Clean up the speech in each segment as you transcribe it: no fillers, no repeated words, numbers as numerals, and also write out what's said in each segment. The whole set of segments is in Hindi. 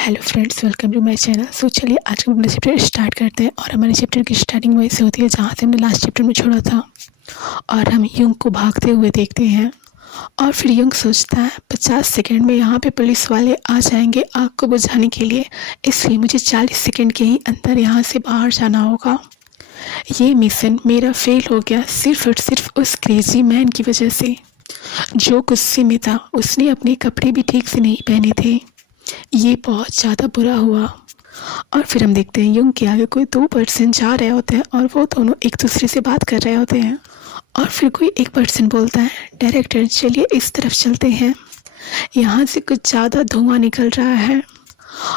Hello friends, welcome to my channel. So चलिए आज का अपना चैप्टर स्टार्ट करते हैं। और हमारे चैप्टर की स्टार्टिंग वहीं से होती है जहाँ से हमने लास्ट चैप्टर में छोड़ा था। और हम युंग को भागते हुए देखते हैं। और फिर युंग सोचता है 50 सेकंड में यहाँ पे पुलिस वाले आ जाएंगे आग को बुझाने के लिए, इसलिए मुझे 40 सेकंड के ही अंदर यहाँ से बाहर जाना होगा। ये मिशन मेरा फेल हो गया सिर्फ और सिर्फ उस क्रेजी मैन की वजह से, जो गुस्से में था। उसने अपने कपड़े भी ठीक से नहीं पहने थे। ये बहुत ज़्यादा बुरा हुआ। और फिर हम देखते हैं युंग के आगे कोई 2 पर्सन जा रहे होते हैं और वो दोनों एक दूसरे से बात कर रहे होते हैं। और फिर कोई एक पर्सन बोलता है, डायरेक्टर चलिए इस तरफ चलते हैं, यहाँ से कुछ ज़्यादा धुआं निकल रहा है।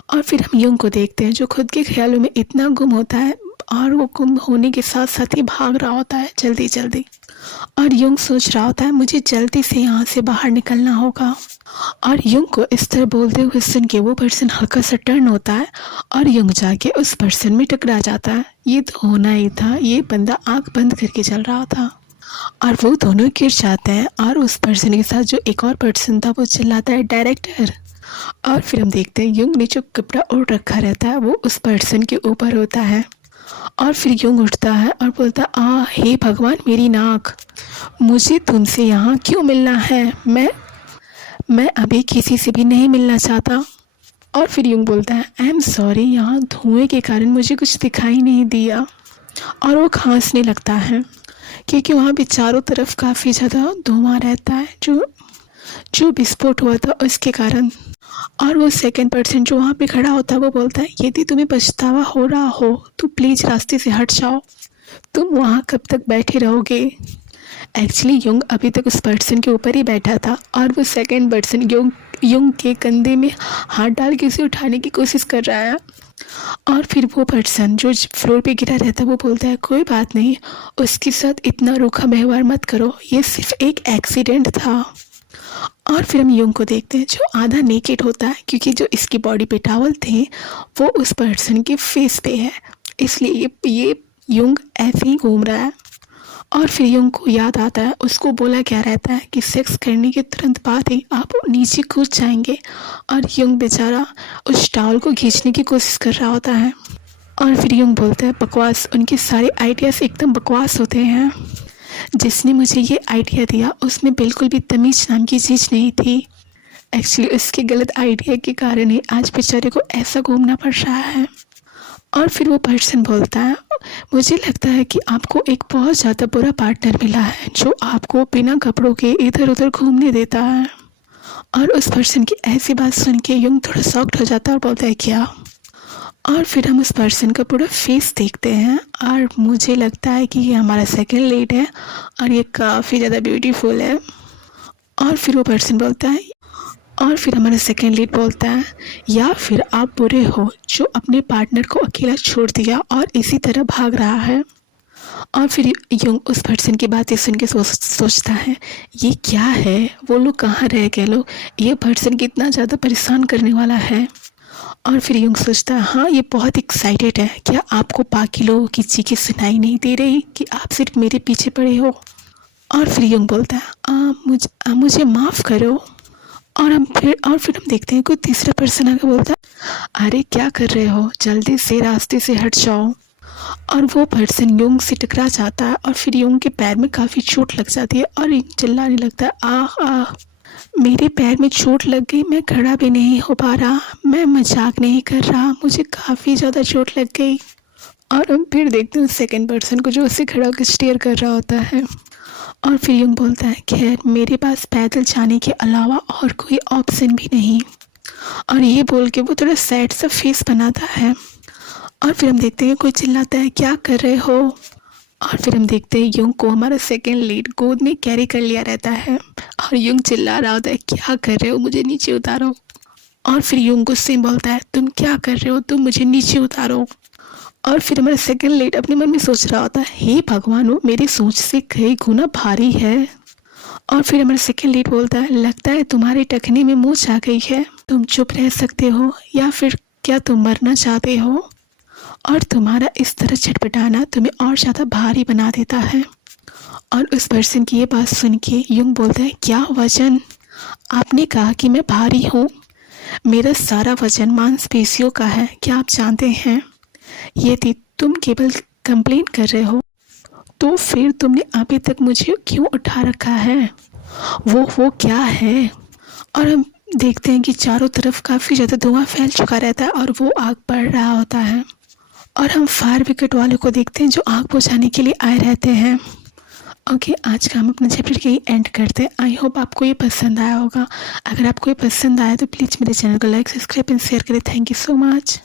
और फिर हम युंग को देखते हैं जो खुद के ख्यालों में इतना गुम होता है और वो गुम होने के साथ साथ ही भाग रहा होता है जल्दी जल्दी। और युंग सोच रहा होता है मुझे जल्दी से यहाँ से बाहर निकलना होगा। और युंग को इस तरह बोलते हुए सुन के वो पर्सन हल्का सा टर्न होता है और युंग जाके उस पर्सन में टकरा जाता है। ये तो होना ही था, ये बंदा आँख बंद करके चल रहा था और वो दोनों गिर जाते हैं। और उस पर्सन के साथ जो एक और पर्सन था वो चिल्लाता है डायरेक्टर। और फिर हम देखते हैं युंग ने जो कपड़ा ओढ़ रखा रहता है वो उस पर्सन के ऊपर होता है। और फिर युंग उठता है और बोलता हे भगवान मेरी नाक, मुझे तुमसे यहाँ क्यों मिलना है, मैं अभी किसी से भी नहीं मिलना चाहता। और फिर युंग बोलता है आई एम सॉरी, यहाँ धुएं के कारण मुझे कुछ दिखाई नहीं दिया। और वो खांसने लगता है क्योंकि वहाँ पे चारों तरफ काफ़ी ज़्यादा धुआं रहता है जो विस्फोट हुआ था उसके कारण। और वो सेकंड पर्सन जो वहाँ पे खड़ा होता है वो बोलता है यदि तुम्हें पछतावा हो रहा हो तो प्लीज़ रास्ते से हट जाओ, तुम वहाँ कब तक बैठे रहोगे। एक्चुअली युंग अभी तक उस पर्सन के ऊपर ही बैठा था और वो सेकंड पर्सन युंग के कंधे में हाथ डाल के उसे उठाने की कोशिश कर रहा है। और फिर वो पर्सन जो फ्लोर पे गिरा रहता है वो बोलता है कोई बात नहीं, उसके साथ इतना रूखा व्यवहार मत करो, ये सिर्फ एक एक्सीडेंट था। और फिर हम युंग को देखते हैं जो आधा नेकेड होता है क्योंकि जो इसकी बॉडी पे टॉवल थे वो उस पर्सन के फेस पे है, इसलिए ये युंग ऐसे ही घूम रहा है। और फिर युंग को याद आता है उसको बोला क्या रहता है कि सेक्स करने के तुरंत बाद ही आप नीचे कूद जाएंगे। और युंग बेचारा उस टॉवल को खींचने की कोशिश कर रहा होता है। और फिर युंग बोलता है बकवास, उनके सारे आइडियाज़ एकदम बकवास होते हैं। जिसने मुझे ये आइडिया दिया उसमें बिल्कुल भी तमीज़ नाम की चीज़ नहीं थी। एक्चुअली उसके गलत आइडिया के कारण ही आज बेचारे को ऐसा घूमना पड़ रहा है। और फिर वो पर्सन बोलता है मुझे लगता है कि आपको एक बहुत ज़्यादा बुरा पार्टनर मिला है जो आपको बिना कपड़ों के इधर उधर घूमने देता है। और उस पर्सन की ऐसी बात सुन के युंग थोड़ा शॉक्ड हो जाता है और बोलता है क्या। और फिर हम उस पर्सन का पूरा फेस देखते हैं और मुझे लगता है कि ये हमारा सेकंड लीड है और ये काफ़ी ज़्यादा ब्यूटीफुल है। और फिर वो पर्सन बोलता है और फिर हमारा सेकंड लीड बोलता है या फिर आप बुरे हो जो अपने पार्टनर को अकेला छोड़ दिया और इसी तरह भाग रहा है। और फिर युंग उस पर्सन की बातें सुन के सोचता है ये क्या है, वो लोग कहाँ रह गए लोग, ये पर्सन कितना ज़्यादा परेशान करने वाला है। और फिर युंग सोचता है हाँ ये बहुत एक्साइटेड है, क्या आपको बाकी लोगों की चीखें सुनाई नहीं दे रही कि आप सिर्फ मेरे पीछे पड़े हो। और फिर युंग बोलता है मुझे माफ़ करो। और फिर हम देखते हैं कोई तीसरा पर्सन आकर बोलता है अरे क्या कर रहे हो, जल्दी से रास्ते से हट जाओ। और वो पर्सन युंग से टकरा जाता है और फिर युंग के पैर में काफ़ी चोट लग जाती है और युंग चिल्लाने लगता है आह मेरे पैर में चोट लग गई, मैं खड़ा भी नहीं हो पा रहा, मैं मजाक नहीं कर रहा, मुझे काफ़ी ज़्यादा चोट लग गई। और हम फिर देखते हैं सेकंड पर्सन को जो उससे खड़ा होकर स्टेयर कर रहा होता है। और फिर युंग बोलता है खैर मेरे पास पैदल जाने के अलावा और कोई ऑप्शन भी नहीं। और ये बोल के वो थोड़ा सैड सा फेस बनाता है। और फिर हम देखते हैं कोई चिल्लाता है क्या कर रहे हो। और फिर हम देखते हैं युंग को हमारा सेकंड लीड गोद में कैरी कर लिया रहता है और युंग चिल्ला रहा होता है क्या कर रहे हो, मुझे नीचे उतारो। और फिर युंग गुस्से में बोलता है तुम क्या कर रहे हो, तुम मुझे नीचे उतारो। और फिर हमारा सेकंड लीड अपने मन में सोच रहा होता है हे भगवान वो मेरी सोच से कई गुना भारी है। और फिर हमारा सेकंड लीड बोलता है लगता है तुम्हारे टखने में मूंछ आ गई है, तुम चुप रह सकते हो या फिर क्या तुम मरना चाहते हो। और तुम्हारा इस तरह छटपटाना तुम्हें और ज़्यादा भारी बना देता है। और उस पर्सन की ये बात सुन के युंग बोलता है क्या वजन, आपने कहा कि मैं भारी हूँ, मेरा सारा वजन मांसपेशियों का है, क्या आप जानते हैं? यदि तुम केवल कंप्लेन कर रहे हो तो फिर तुमने अभी तक मुझे क्यों उठा रखा है? वो क्या है? और हम देखते हैं कि चारों तरफ काफ़ी ज़्यादा धुआं फैल चुका रहता है और वो आग बढ़ रहा होता है। और हम फायर ब्रिगेड वालों को देखते हैं जो आग बुझाने के लिए आए रहते हैं। ओके, आज का हम अपना चैप्टर के ही एंड करते हैं। आई होप आपको ये पसंद आया होगा। अगर आपको ये पसंद आया तो प्लीज़ मेरे चैनल को लाइक, सब्सक्राइब एंड शेयर करें। Thank you so much.